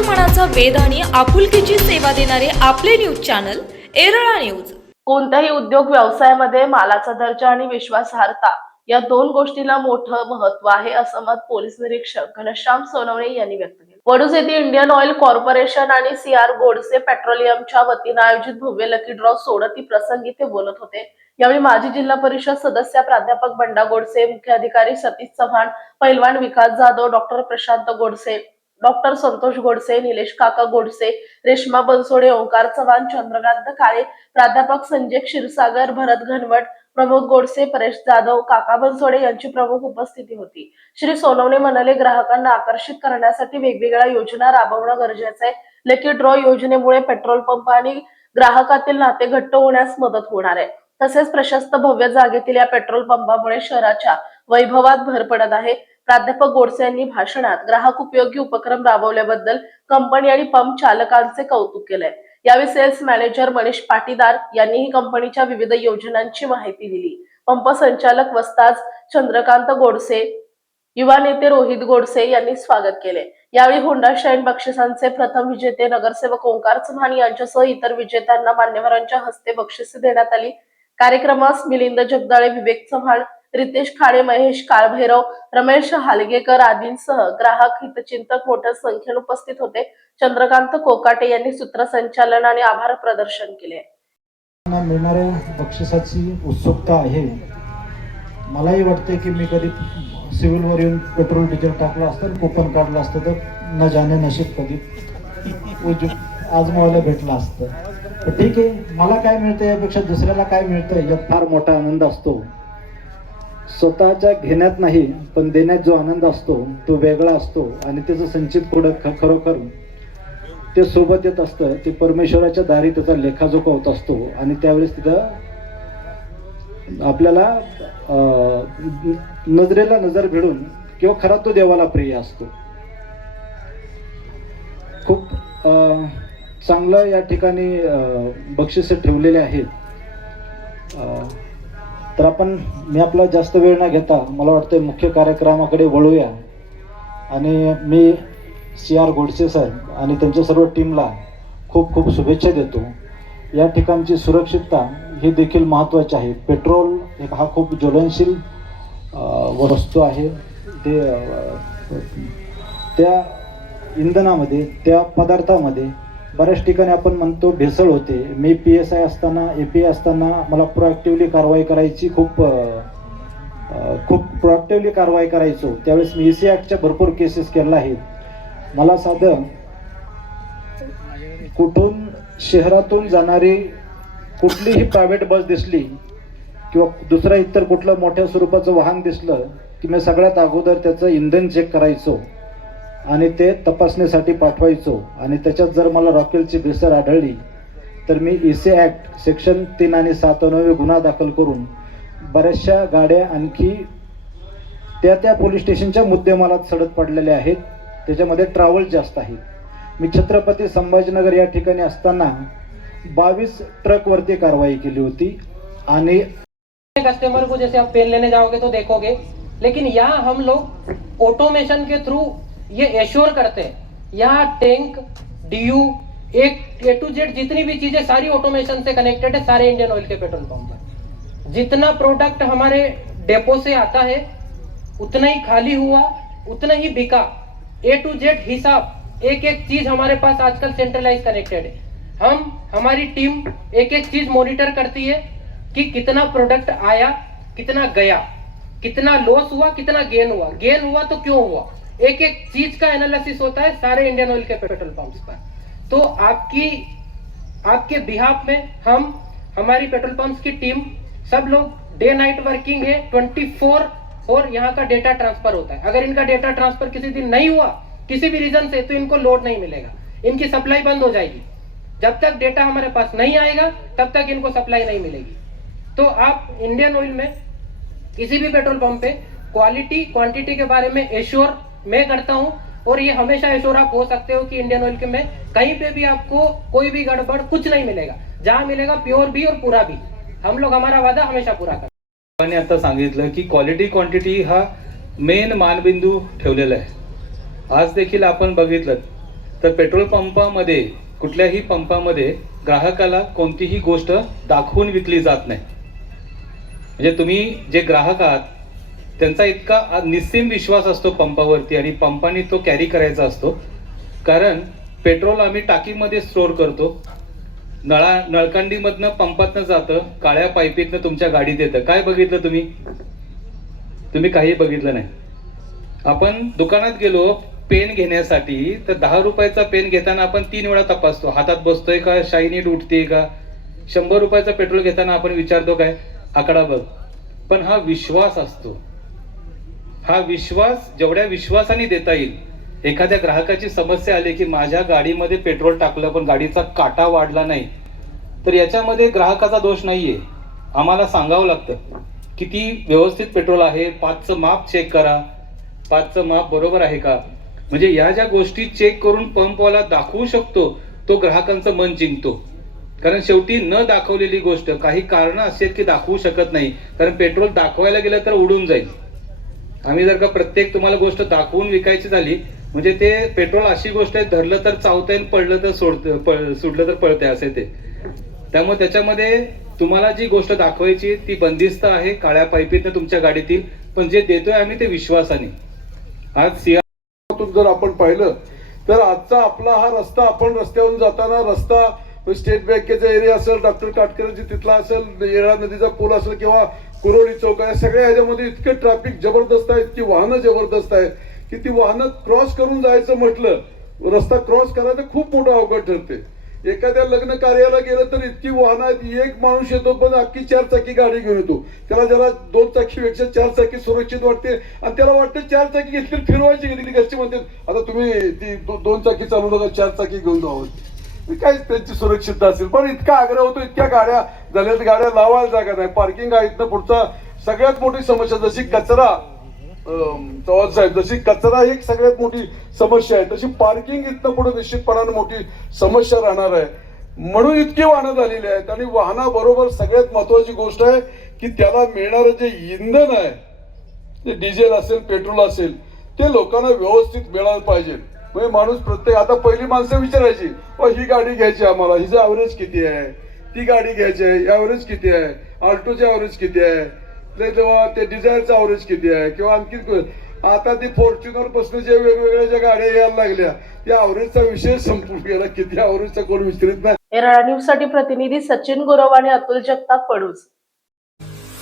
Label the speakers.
Speaker 1: मनाचा वेद आणि आपुलकीची सेवा देणारे आपले न्यूज चॅनल एरळा न्यूज.
Speaker 2: कोणत्याही उद्योग व्यवसायामध्ये मालाचा दर्जा आणि विश्वासार्हता या दोन गोष्टीला मोठं महत्त्व आहे असं मत पोलीस निरीक्षक घनश्याम सोनवणे यांनी व्यक्त केलं. वडूज येथे इंडियन ऑइल कॉर्पोरेशन आणि सी आर गोडसे पेट्रोलियमच्या वतीनं आयोजित भव्य लकी ड्रॉ सोडती प्रसंगी ते बोलत होते. यावेळी माजी जिल्हा परिषद सदस्य प्राध्यापक बंडा गोडसे मुख्याधिकारी सतीश चव्हाण पैलवान विकास जाधव डॉक्टर प्रशांत गोडसे डॉक्टर संतोष गोडसे निलेश काका गोडसे रेश्मा बनसोडे ओंकार चव्हाण चंद्रकांत काळे प्राध्यापक संजय क्षीरसागर भरत घनवट प्रमोद गोडसे परेश जाधव काका बनसोडे यांची प्रमुख उपस्थिती होती. श्री सोनवणे म्हणाले ग्राहकांना आकर्षित करण्यासाठी वेगवेगळ्या योजना राबवणं गरजेचं आहे. लकी ड्रॉ योजनेमुळे पेट्रोल पंप आणि ग्राहकातील नाते घट्ट होण्यास मदत होणार आहे. तसेच प्रशस्त भव्य जागेतील या पेट्रोल पंपामुळे शहराच्या वैभवात भर पडत आहे. प्राध्यापक गोडसे यांनी भाषणात ग्राहक उपयोगी उपक्रम राबवल्याबद्दल कंपनी आणि पंप चालकांचे कौतुक केलंय. यावेळी सेल्स मॅनेजर मनीष पाटीदार यांनीही कंपनीच्या विविध योजनांची माहिती दिली. पंप संचालक वस्ताज चंद्रकांत गोडसे युवा नेते रोहित गोडसे यांनी स्वागत केले यावेळी होंडा शाईन बक्षिसांचे प्रथम विजेते नगरसेवक ओंकार चव्हाण यांच्यासह इतर विजेत्यांना मान्यवरांच्या हस्ते बक्षिसे देण्यात आली. कार्यक्रमास मिलिंद जगदाळे विवेक चव्हाण रितेश खाडे महेश काळभैरव रमेश हालगेकर आदींसह ग्राहक हितचिंतक मोठ्या संख्येने उपस्थित होते. चंद्रकांत कोकाटे यांनी सूत्रसंचालन आणि आभार प्रदर्शन केले.
Speaker 3: मिळणाऱ्या बक्षिसाची उत्सुकता आहे. मलाही वाटते की मी कधी सिव्हिलवर येऊन पेट्रोल डिझेल टाकलं असतं कुपन काढलं असतं तर न जाणे नशीब कधी. आज मला भेटलं असतं. ठीक आहे. मला काय मिळतं यापेक्षा दुसऱ्याला काय मिळतं यात फार मोठा आनंद असतो. स्वतःच्या घेण्यात नाही पण देण्यात जो आनंद असतो तो वेगळा असतो. आणि त्याचं संचित पुढं ख- खरोखर ते सोबत येत असतं ते परमेश्वराच्या दारी त्याचा लेखाजोखा होत असतो. आणि त्यावेळेस तिथं आपल्याला नजरेला नजर भिडून किंवा खरा तो देवाला प्रिय असतो. खूप चांगलं या ठिकाणी अं, ठेवलेले आहेत. तर आपण मी आपला जास्त वेळ न घेता मला वाटतं मुख्य कार्यक्रमाकडे वळूया. आणि मी सी आर गोडसे सर आणि त्यांच्या सर्व टीमला खूप खूप शुभेच्छा देतो. या ठिकाणची सुरक्षितता ही देखील महत्त्वाची आहे. पेट्रोल एक हा खूप ज्वलनशील वस्तू आहे. ते त्या इंधनामध्ये त्या पदार्थामध्ये बऱ्याच ठिकाणी आपण म्हणतो भेसळ होते. मी पी एस आय असताना ए पी असताना मला प्रोॲक्टिव्हली कारवाई करायची खूप खूप प्रोॲक्टिव्हली कारवाई करायचो. त्यावेळेस मी ई सी ॲक्टच्या भरपूर केसेस केलेल्या आहेत मला साधं कुठून शहरातून जाणारी कुठलीही प्रायव्हेट बस दिसली किंवा दुसरं इतर कुठलं मोठ्या स्वरूपाचं वाहन दिसलं की मी सगळ्यात अगोदर त्याचं इंधन चेक करायचो. आणि ते तपासणीसाठी पाठवायचो. आणि त्याच्यात जर मला रॉकेलची भेसळ आढळली तर मी ई सी ॲक्ट सेक्शन तीन आणि सातानवे गुन्हा दाखल करून बऱ्याचशा गाड्या आणखी त्या त्या पोलीस स्टेशनच्या मुद्देमालात सडत पडलेल्या आहेत. त्याच्यामध्ये ट्रॅव्हल जास्त आहेत मी छत्रपती संभाजीनगर या ठिकाणी असताना बावीस ट्रकवरती कारवाई केली होती. आणि
Speaker 4: कस्टमर को जैसे आप पेन लेने जाओगे तो देखोगे. लेकिन यहाँ हम लोग ऑटोमेशन के थ्रू ये एश्योर करते हैं। यहाँ टैंक डीयू एक ए टू जेड जितनी भी चीज़ें सारी ऑटोमेशन से कनेक्टेड है, सारे इंडियन ऑयल के पेट्रोल पंप पर जितना प्रोडक्ट हमारे डेपो से आता है, उतना ही खाली हुआ, उतना ही बिका। ए टू जेड हिसाब, एक एक चीज़ हमारे पास आजकल सेंट्रलाइज कनेक्टेड है। हम, हमारी टीम एक एक चीज़ मॉनिटर करती है कि कितना प्रोडक्ट आया, कितना गया, कितना लॉस हुआ, कितना गेन हुआ। गेन हुआ तो क्यों हुआ? एक एक चीज़ का एनालिसिस होता है सारे इंडियन ऑयल के पेट्रोल पंप्स पर। तो आपकी, आपके बिहाफ में हम, हमारी पेट्रोल पंप्स की टीम सब लोग डे नाइट वर्किंग है 24 और यहाँ का डेटा ट्रांसफ़र होता है। अगर इनका डेटा ट्रांसफ़र किसी दिन नहीं हुआ, किसी भी रीजन से तो इनको लोड नहीं मिलेगा। इनकी सप्लाई बंद हो जाएगी। जब तक डेटा हमारे पास नहीं आएगा, तब तक इनको सप्लाई नहीं मिलेगी। तो आप इंडियन ऑयल में किसी भी पेट्रोल पंप पे क्वालिटी क्वांटिटी के बारे में एश्योर मैं करता हूं और ये हमेशा एश्योर आप हो सकते हो कि इंडियन ऑयल के में कहीं पे भी आपको कोई भी गड़बड़ कुछ नहीं मिलेगा। जहां मिलेगा प्योर भी और पूरा भी। हम लोग हमारा वादा हमेशा पूरा करते
Speaker 5: आता सांगितलं की क्वालिटी क्वांटिटी हा मेन मानबिंदू ठेवलेला आहे. आज देखील आपण बघितलं तर पेट्रोल पंपामध्ये कुठल्याही पंपामध्ये ग्राहकाला कोणतीही गोष्ट दाखवून विकली जात नाही. म्हणजे तुम्ही जे ग्राहक आहात त्यांचा इतका निस्सीम विश्वास असतो पंपावरती आणि पंपाने तो कॅरी करायचा असतो. कारण पेट्रोल आम्ही टाकीमध्ये स्टोअर करतो. नळा नळकांडीमधनं पंपातनं जातं काळ्या पाईपीतनं तुमच्या गाडीत येतं. काय बघितलं तुम्ही? तुम्ही काही बघितलं नाही. आपण दुकानात गेलो पेन घेण्यासाठी तर दहा रुपयाचा पेन घेताना आपण तीन वेळा तपासतो. हातात बसतोय का? शाईनीट उठते का? शंभर रुपयाचा पेट्रोल घेताना आपण विचारतो काय? आकडा बघ. पण हा विश्वास असतो. हा विश्वास जेवढ्या विश्वासाने देता येईल एखाद्या ग्राहकाची समस्या आली की माझ्या गाडीमध्ये पेट्रोल टाकलं पण गाडीचा काटा वाढला नाही तर याच्यामध्ये ग्राहकाचा दोष नाहीये. आम्हाला सांगावं लागतं किती व्यवस्थित पेट्रोल आहे पाचचं माप चेक करा. पाचचं माप बरोबर आहे का? म्हणजे या ज्या गोष्टी चेक करून पंपवाला दाखवू शकतो तो ग्राहकांचं मन जिंकतो. कारण शेवटी न दाखवलेली गोष्ट काही कारणं अशी आहेत की दाखवू शकत नाही कारण पेट्रोल दाखवायला गेलं तर उडून जाईल. आम्ही जर का प्रत्येक तुम्हाला गोष्ट दाखवून विकायची झाली म्हणजे ते पेट्रोल अशी गोष्ट आहे धरलं तर चावतंय आणि पडलं तर सोडत सुटलं तर पळतंय असे ते. त्यामुळे त्याच्यामध्ये तुम्हाला जी गोष्ट दाखवायची ती बंदिस्त आहे काळ्या पायपीतनं तुमच्या गाडीतील पण जे देतोय आम्ही ते विश्वासाने. आज
Speaker 6: सिंहातून जर आपण पाहिलं तर आजचा आपला हा रस्ता आपण रस्त्यावरून जाताना रस्ता स्टेट बँकेचा एरिया असेल डॉक्टर काटकरची तिथला असेल येळा नदीचा पूल असेल किंवा कुरोळी चौक आहे. सगळ्या ह्याच्यामध्ये इतके ट्रॅफिक जबरदस्त आहे इतकी वाहनं जबरदस्त आहे की ती वाहनं क्रॉस करून जायचं म्हटलं रस्ता क्रॉस करायचं खूप मोठं अवघड ठरते. एखाद्या लग्न कार्याला गेलं तर इतकी वाहनं आहेत. एक माणूस येतो पण अख्खी चार चाकी गाडी घेऊन येतो. त्याला जरा दोन चाकीपेक्षा चार चाकी सुरक्षित वाटते. आणि त्याला वाटतं चार चाकी घेतली तर फिरवायची घेतली घरचे म्हणतात आता तुम्ही ती दोन चाकी चालू नका चार चाकी घेऊन जावं काहीच त्यांची सुरक्षितता असेल पण इतका आग्रह होतो इतक्या गाड्या झाल्यात गाड्या लावायला जागा नाही. पार्किंग आहे इथनं पुढचा. सगळ्यात मोठी समस्या जशी कचरा चव्हाण साहेब जशी कचरा ही एक सगळ्यात मोठी समस्या आहे तशी पार्किंग इथनं पुढे निश्चितपणाने मोठी समस्या राहणार आहे. म्हणून इतकी वाहनं झालेली आहेत आणि वाहनाबरोबर सगळ्यात महत्वाची गोष्ट आहे की त्याला मिळणारं जे इंधन आहे जे डिझेल असेल पेट्रोल असेल ते लोकांना व्यवस्थित मिळालं पाहिजे. म्हणजे माणूस प्रत्येक आता पहिली माणसं विचारायची "अ, ही गाडी घ्यायची आम्हाला हिचं ॲव्हरेज किती आहे? ती गाडी घ्यायची आहे ॲव्हरेज किती आहे? आल्टोचे ॲव्हरेज किती आहे? ते तेव्हा ते डिझायरचं ॲव्हरेज किती आहे? किंवा आणखी आता ती फॉर्च्युनरपासून जे वेगवेगळ्या ज्या गाड्या यायला लागल्या त्या ॲव्हरेजचा विषय संपूर्ण गेला. किती ॲव्हरेजचा कोण विचारित नाही.
Speaker 2: एरळा न्यूजसाठी प्रतिनिधी सचिन गुरव आणि अतुल जगताप पडूस.